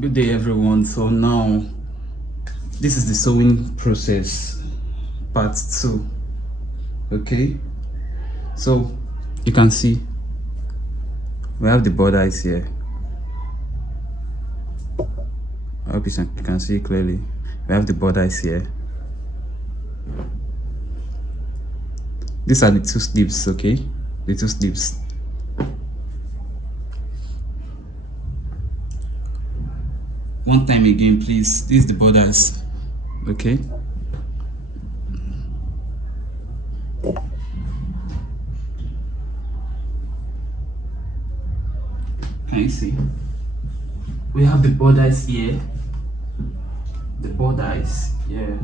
Good day everyone. So now this is the sewing process part 2. Okay, so you can see we have the borders here. I hope you can see clearly. We have the borders here. These are the 2 sleeves. Okay, the 2 sleeves. One time again, please. This is the borders. Okay, can you see? We have the borders here. The borders, yeah.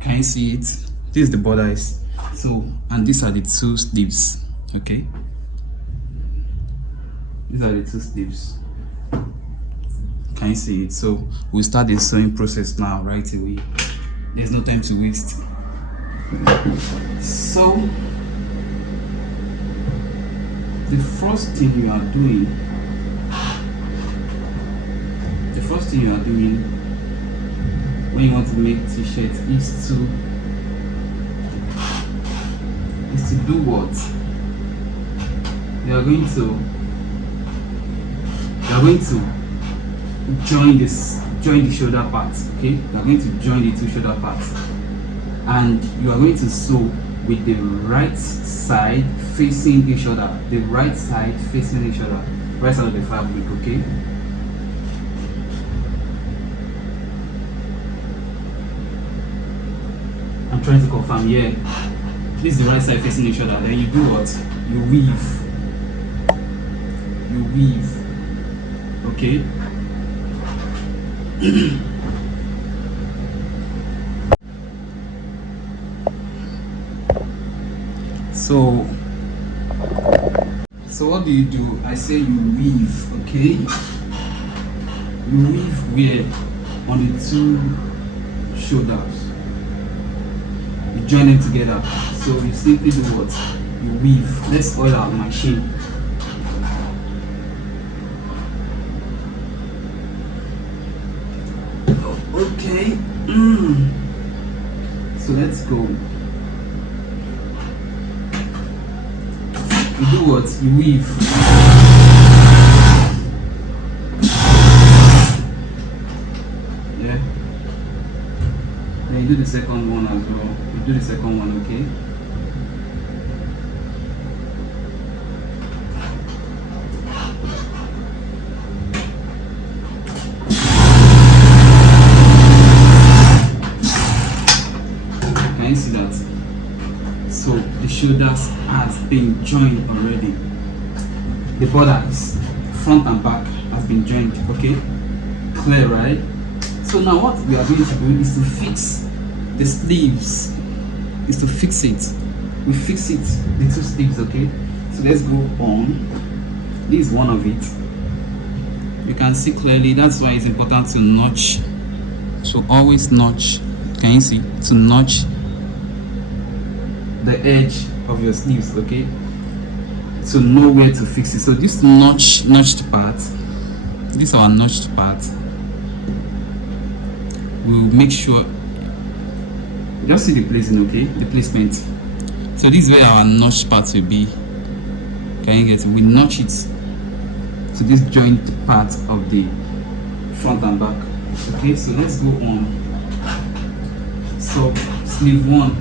Can you see it? This is the borders. So, and these are the 2 sleeves. Okay, these are the 2 sleeves. Can you see it? So we'll start the sewing process now right away. There's no time to waste. So the first thing you are doing when you want to make t-shirt is to do what? You are going to join the shoulder parts. Okay, you are going to join the 2 shoulder parts, and you are going to sew with the right side facing each other, the right side facing each other, right side of the fabric. Okay, I'm trying to confirm. Yeah, this is the right side facing each other. Then you do what? You weave. Okay. So what do? I say you weave. Okay, you weave where? On the 2 shoulders. You join them together. So you simply do what? You weave. Let's oil our machine. Okay. So let's go. You do what? You weave. Yeah. Then you do the second one as well. You do the second one, okay? Can you see that? So the shoulders has been joined already. The borders, front and back, has been joined. Okay, clear, right? So now what we are going to do is to fix the sleeves. We fix it, the 2 sleeves. Okay, so let's go on. This is one of it. You can see clearly. That's why it's important to notch. So always notch. Can you see? To notch the edge of your sleeves. Okay, to know where to fix it. So this notched part, this our notched part, we'll make sure, just see the placing. Okay, the placement. So this is where our notched part will be. Can you get it? We notch it to this joint part of the front and back. Okay, so let's go on. So sleeve 1.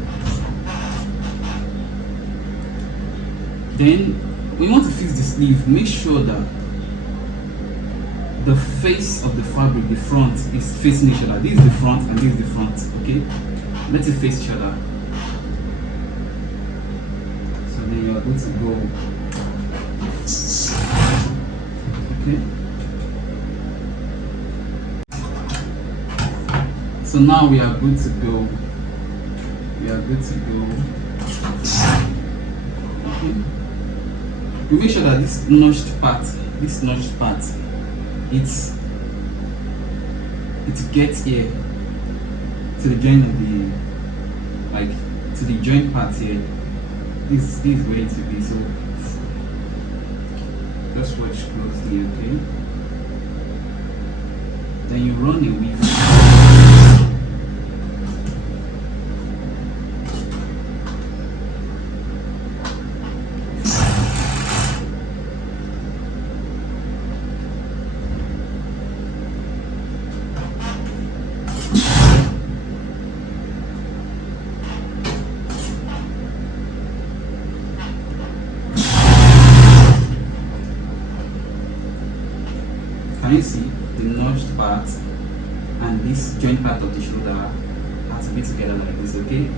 Then we want to fix the sleeve. Make sure that the face of the fabric, the front, is facing each other. This is the front and this is the front. Okay, let it face each other. So then you are good to go. Okay, so now we are good to go. Okay, we make sure that this notched part, it gets here to the joint of the, like, to the joint part here. This is where it will be. So just watch closely, okay? then you run a weave. Can you see the notched part and this joint part of the shoulder has to be together like this, okay?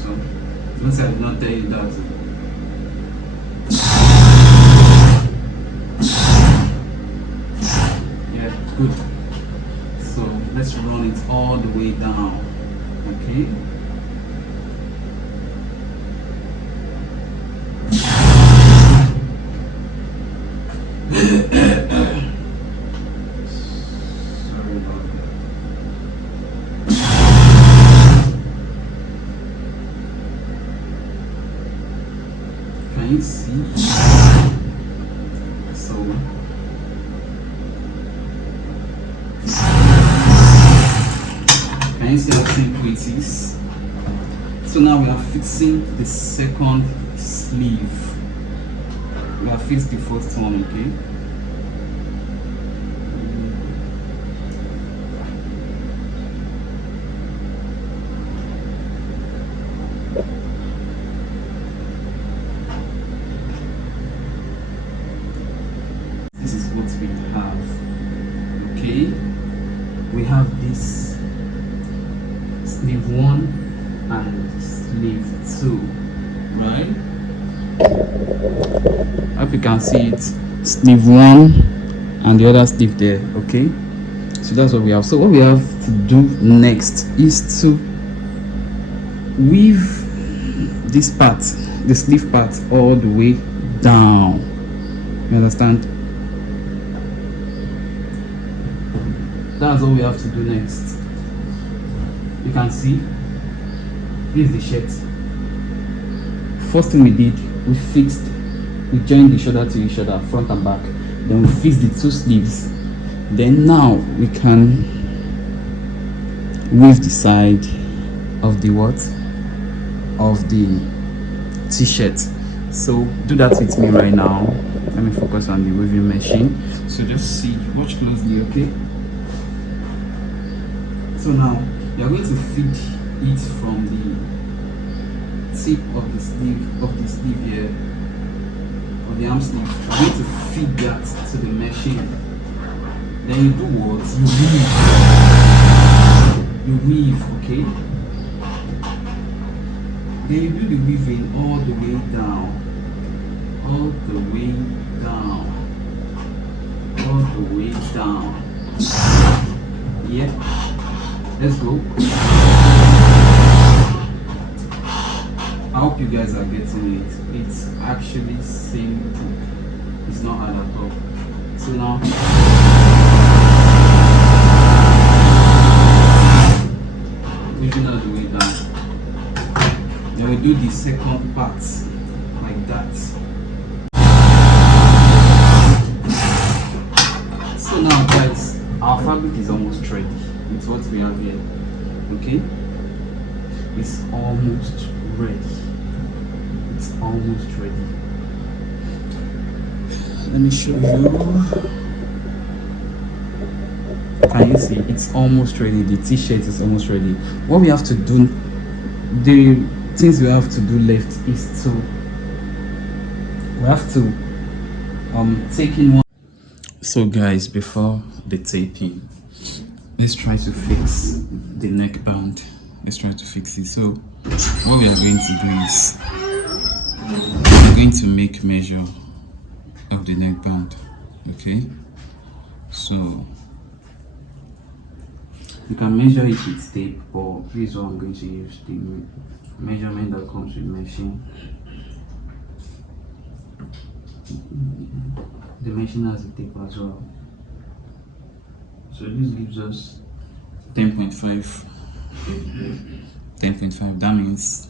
So, once I did not tell you that. Yeah, good. So, let's run it all the way down, okay? Can you see? So can you see how simple it is? So now we are fixing the second sleeve. We have fixed the first one, okay? This is what we have, okay? We have this sleeve 1 and sleeve 2, right? I hope you can see it. Sleeve 1 and the other sleeve there, okay? So that's what we have. So what we have to do next is to weave this part, the sleeve part, all the way down. You understand? That's what we have to do next. You can see this is the shirt. First thing we did, we joined the shoulder to each other, front and back. Then we fixed the two sleeves. Then now we can weave the side of the what? Of the t-shirt. So do that with me right now. Let me focus on the weaving machine. So just see, watch closely, okay? So now you're going to feed it from the tip of the sleeve here, of the arm sleeve. You're going to feed that to the machine. Then you do what? You weave, okay? Then you do the weaving all the way down, all the way down, all the way down. Yeah. Let's go. I hope you guys are getting it. It's actually simple. It's not hard at all. So now, weaving all the way down. Then we do the second part like that. So now, guys, our fabric is almost ready. It's what we have here, okay? It's almost ready. It's almost ready. Let me show you. Can you see? It's almost ready. The t-shirt is almost ready. What we have to do, the things we have to do left is we have to take in one. So guys, before the taping, let's try to fix the neckband. Let's try to fix it. So what we are going to do is we're going to make measure of the neckband, okay? So you can measure it with tape, or this is what I'm going to use, the measurement that comes with machine. The machine has a tape as well. So this gives us 10.5. 10.5. That means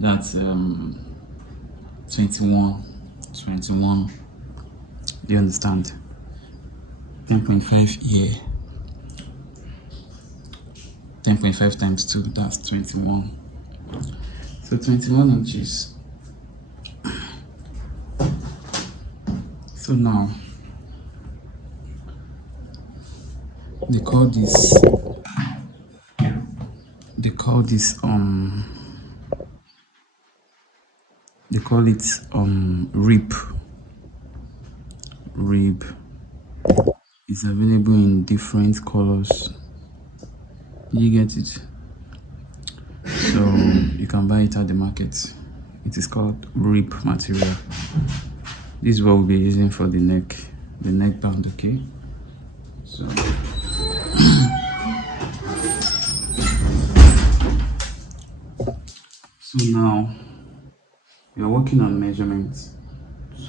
that's 21. Do you understand? 10.5 here. 10.5 times 2, that's 21. So 21 inches. So now they call this they call it rib. It's available in different colors. You get it? So you can buy it at the market. It is called rib material. This is what we'll be using for the neck band, okay? So so now we are working on measurements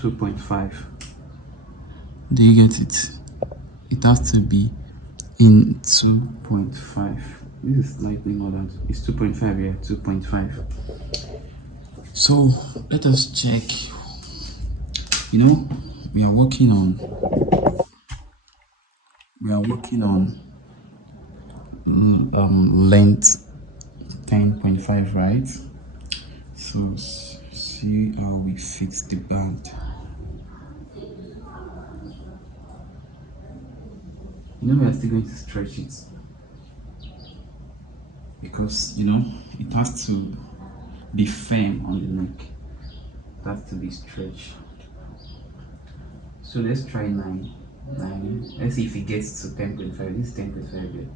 2.5. Do you get it? It has to be in 2.5. This is slightly more than it's 2.5 here, 2.5. So let us check. You know, we are working on length 10.5, right? So see how we fix the band. You know, we are still going to stretch it because you know it has to be firm on the neck. It has to be stretched. So let's try 9. Let's see if it gets to 10.5. This is 10.5 here.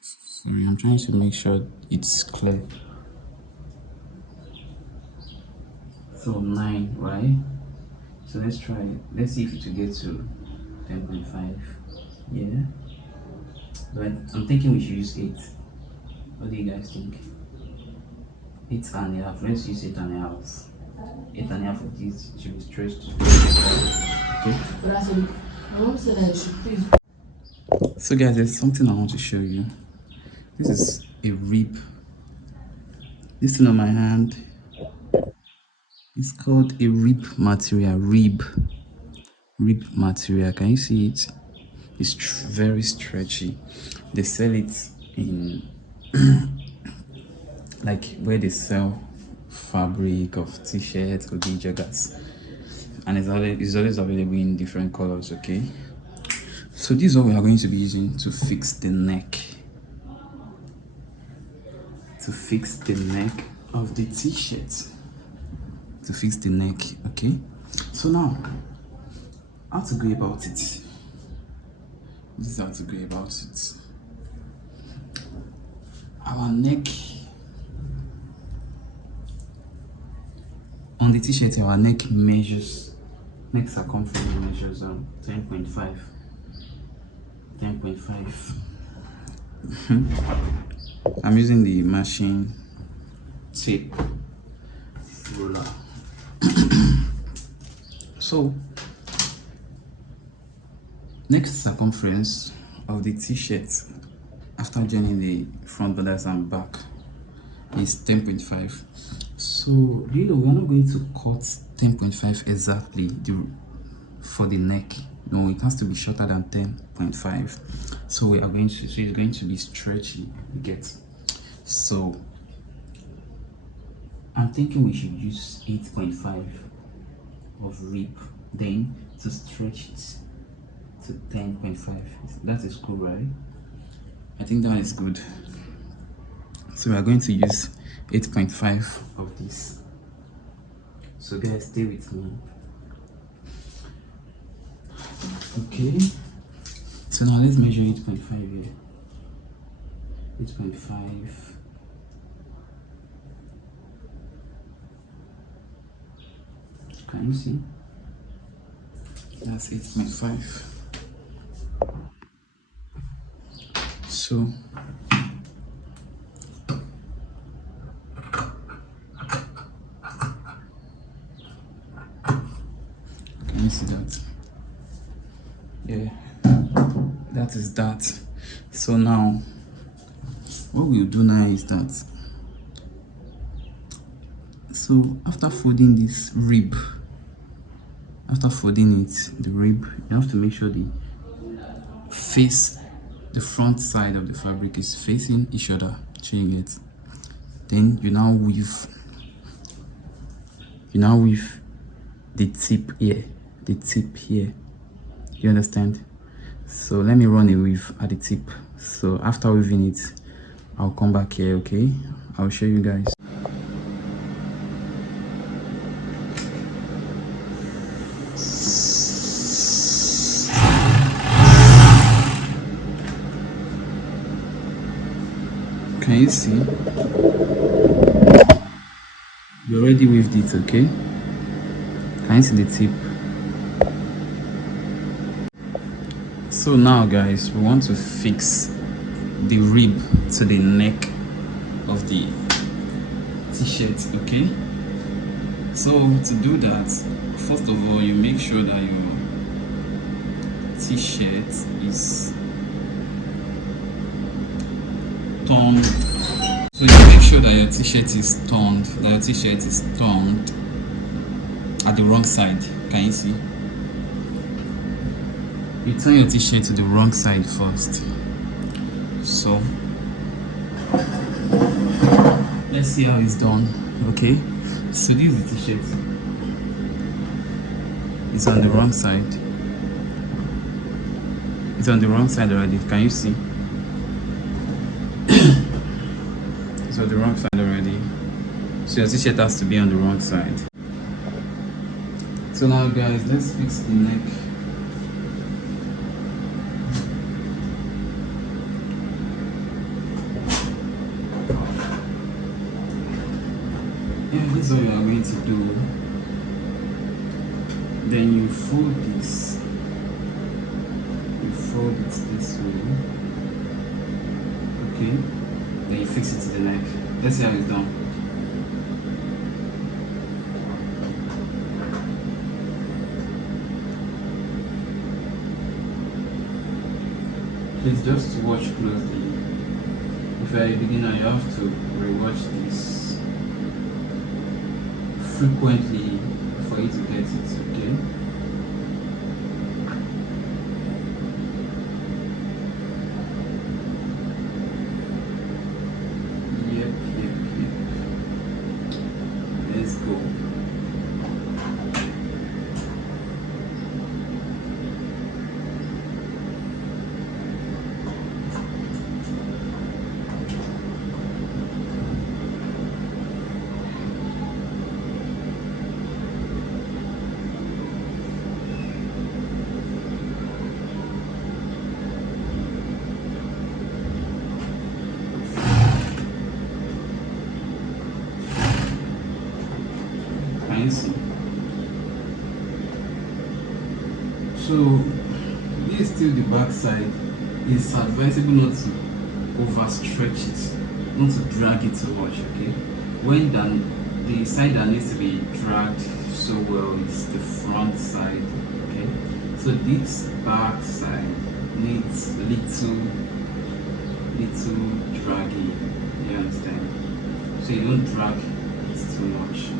Sorry, I'm trying to make sure it's clear. So 9, right? So let's try it. Let's see if it will get to 10.5. Yeah. But I'm thinking we should use 8. What do you guys think? 8.5. Let's use 8.5. 8.5 of these should be stretched. Okay. So guys, there's something I want to show you. This is a rib. This thing on my hand is called a rib material. Rib material. Can you see it? It's very stretchy. They sell it in like where they sell fabric of t-shirts or joggers, and it's always available in different colors. Okay, so this is what we are going to be using to fix the neck of the t-shirt. To fix the neck. Okay, so now how to go about it. This is how to go about it. Our neck on the t-shirt, our neck circumference measures 10.5. 10.5. I'm using the machine tape ruler. So neck circumference of the t-shirt after joining the front borders and back is 10.5. So you know, we're not going to cut 10.5 exactly for the neck. No, it has to be shorter than 10.5. So we are going to, so it's going to be stretchy. You get? So I'm thinking we should use 8.5 of rib, then to stretch it to 10.5. That is cool, right? I think that is good. So we are going to use 8.5 of this. So guys, stay with me. Okay, so now let's measure 8.5 here. 8.5. Can you see? That's 8.5. So can you see that? Yeah, that is that. So now what we'll do now is that So after folding this rib, after folding it, the rib, you have to make sure the front side of the fabric is facing each other, changing it. Then you now weave the tip here, you understand? So let me run a weave at the tip. So after weaving it, I'll come back here. Okay, I'll show you guys. Can you see? You already weaved it, okay? Can you see the tip? So now guys, we want to fix the rib to the neck of the t-shirt, okay? So to do that, first of all, you make sure that your t-shirt is turned. So you make sure that your t-shirt is turned, at the wrong side. Can you see? You turn your t-shirt to the wrong side first. So let's see how it's done. Okay, so this is the t-shirt. It's on the wrong side. It's on the wrong side already. Can you see? It's on the wrong side already. So your t-shirt has to be on the wrong side. So now guys, let's fix the neck. Yeah, this is what you are going to do. Then you fold this. You fold it this way. Okay. Then you fix it to the neck. Let's see how it's done. Please just watch closely. If you are a beginner, you have to rewatch this frequently for you to get it, okay? Yep. Let's go. See. So this is still the back side. It's advisable not to overstretch it, not to drag it too much, okay? When the side that needs to be dragged so well is the front side, okay? So this back side needs little draggy, you understand? So you don't drag it too much.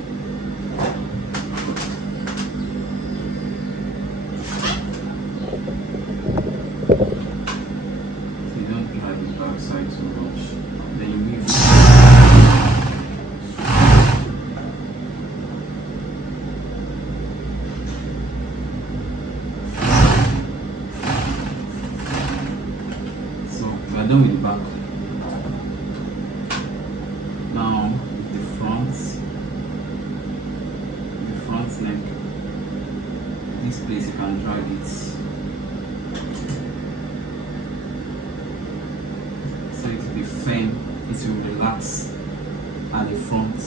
Done with the back. Now the front neck. This place you can drag it. So it will be firm, it will relax at the front.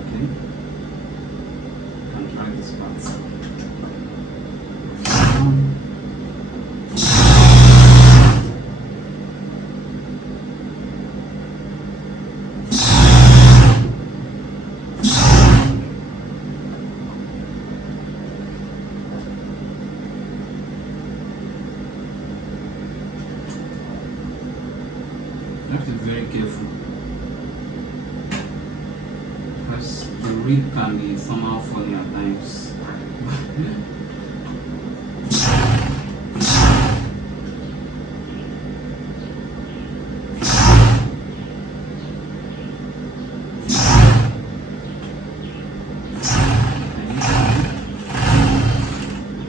Okay? You can drag this part. You have to be very careful because the Read can be somehow funny at times.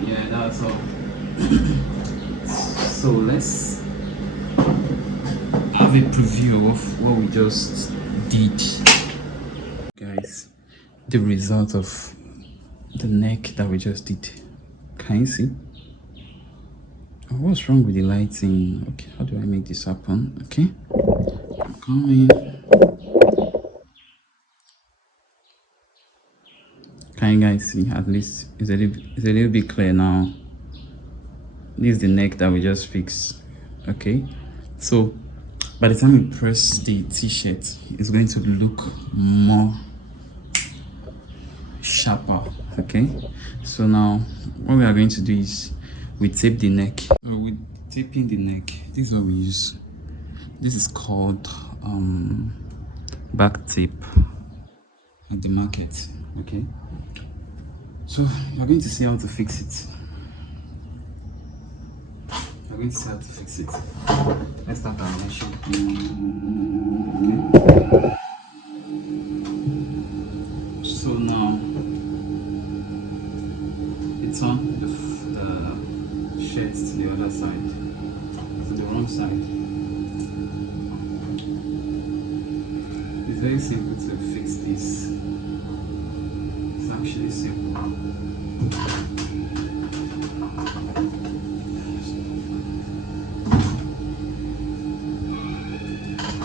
Yeah, that's all. So let's have a preview of what we just did, guys. The result of the neck that we just did. Can you see? Oh, what's wrong with the lighting? Okay, how do I make this happen? Okay, I'm coming. Can you guys see? At least it's a little bit clear now. This is the neck that we just fixed. Okay, so by the time we press the t-shirt, it's going to look more sharper. Okay, so now what we are going to do is we tape the neck. With taping the neck, this is what we use. This is called back tape at the market. Okay, so you're going to see how to fix it. You're going to see how to fix it. Let's start our machine. Okay, so now it's on the shirt to the other side, to the wrong side. It's very simple to fix this. It's actually simple.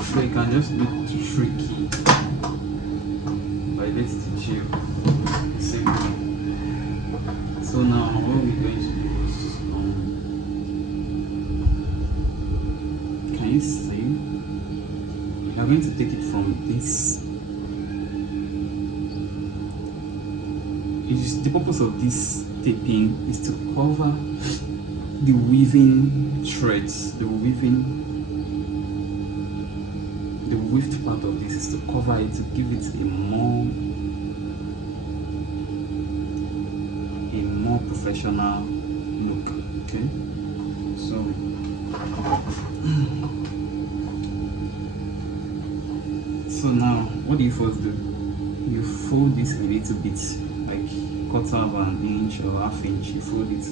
So it can just look tricky, but let's teach you. It's simple. So now what we're going to do is, can you see? We're going to take it from this. The purpose of this taping is to cover the weaving threads, the weaved part of this is to cover it, to give it a more professional look. Okay, so now what do you first do? You fold this a little bit, like quarter of an inch or half inch. You fold it,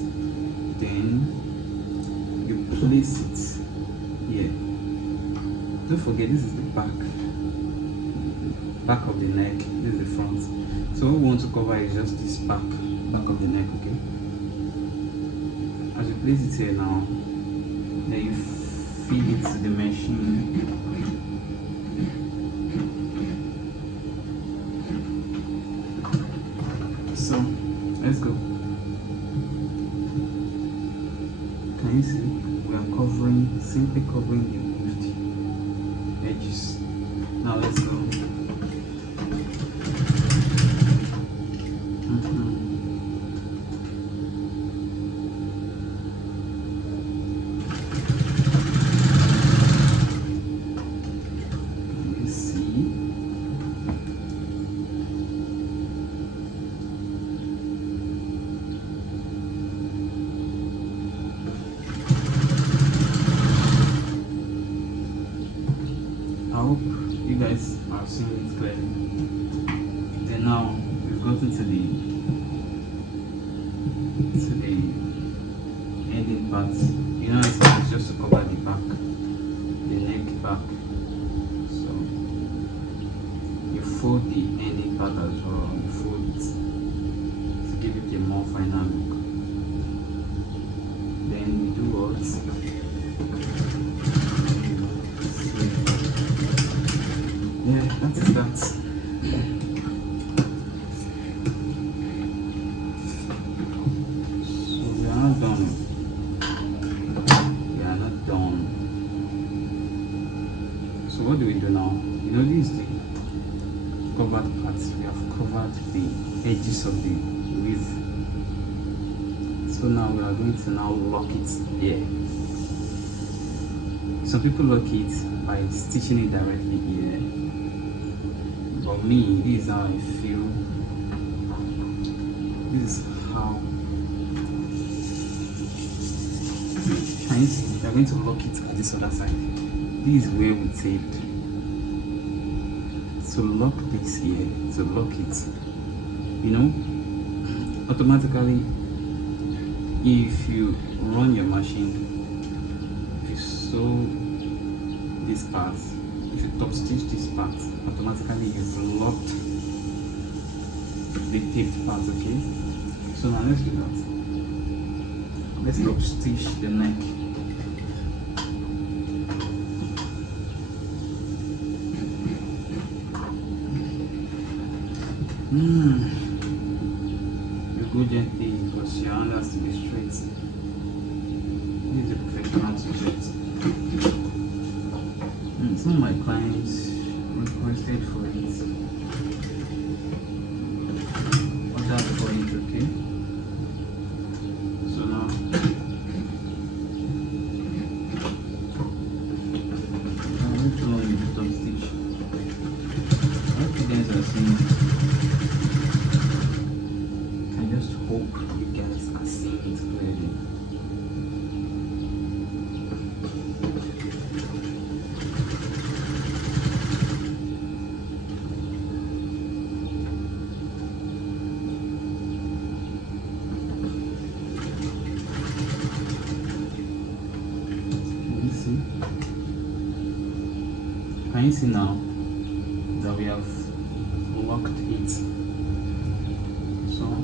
then you place it here. Don't forget, this is the back of the neck, this is the front. So what we want to cover is just this back of the neck. Okay, as you place it here now, then you feed it to the machine. So let's go. Can you see? We are simply covering the edges. Now let's go. You see? I hope you guys are seeing it clearly. Then now we've gotten to the ending part. You know, it's just to cover the back, the neck back. So you fold the ending part as well. You fold it to give it a more final look. Then we do what? Yeah, that is that. So we are not done. We are not done. So what do we do now? You know, this is the covered part. We have covered the edges of the weave. So now we are going to now lock it here. Some people lock it by stitching it directly here. For me, this is how I feel This is how. Can you see? We are going to lock it at this other side. This is where we tape. So lock this here. So lock it. You know, automatically, if you run your machine, if you sew this part, if you top stitch this part, automatically you've locked the taped part. Okay, so now let's do that. Let's top stitch the neck. You go gently because your hand has to be straight. This is a professional subject. Some of my clients requested for it. Ordered for it, okay? So now I'm going to learn the top stitch. I hope you guys are seeing it. I just hope you guys are seeing it clearly. Can you see now that we have locked it? So all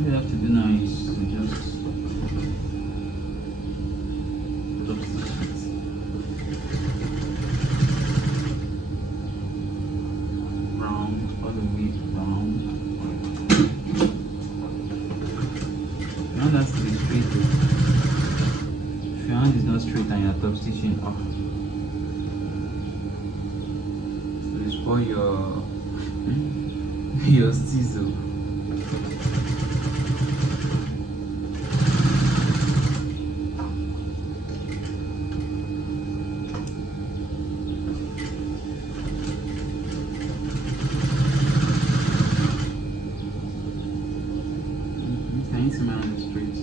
you have to do now is to just top stitch it. Round, all the way round. Now that's to be straight. If your hand is not straight and you're top stitching off, you spoil your stitch. Can you see my hand is straight?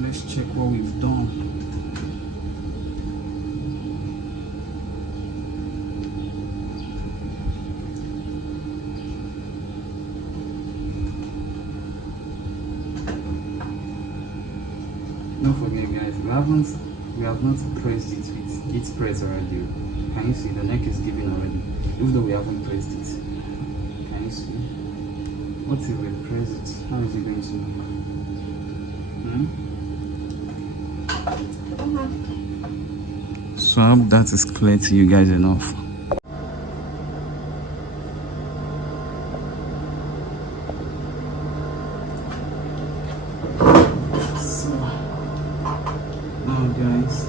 Let's check what we've done. Don't forget, guys, we have not pressed it with its press already. Can you see the neck is giving already? Even though we haven't pressed it. Can you see? What if we press it? How is it going to? So I hope that is clear to you guys enough. So now guys,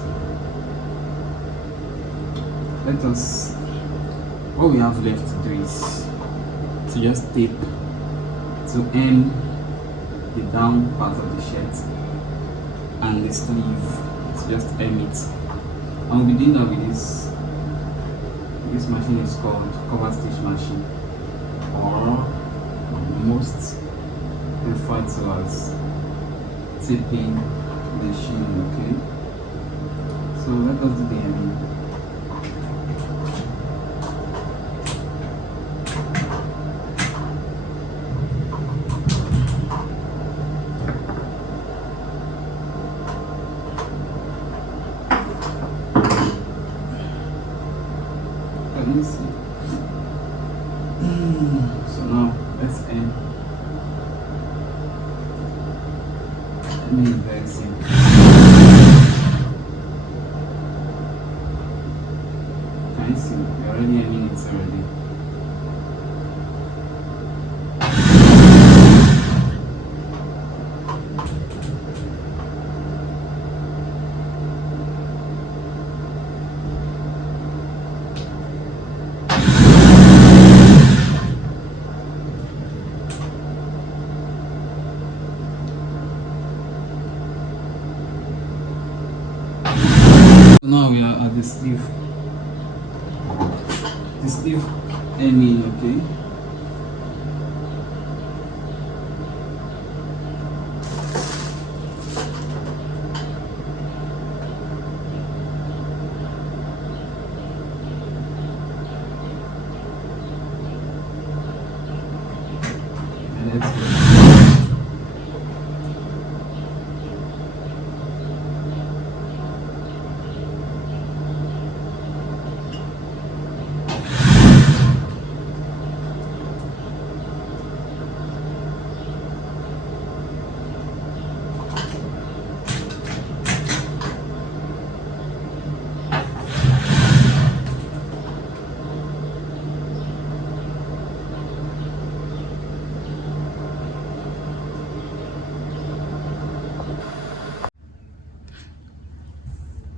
what we have left to do is to just tape to end the down part of the shirt and the sleeve, to just hem it. And we'll be doing that with this machine is called cover stitch machine, or most referred to as taping machine. Okay, so let us do the hemming. So now let's end. Let me very simple. Can you see? We're already ending it already. sleeve. The sleeve any, okay.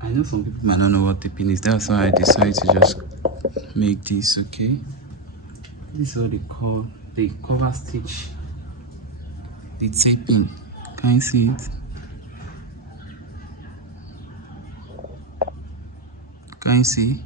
I know some people might not know what taping is. That's why I decided to just make this, okay. This is what they call the cover stitch, the taping. Can you see it? Can you see?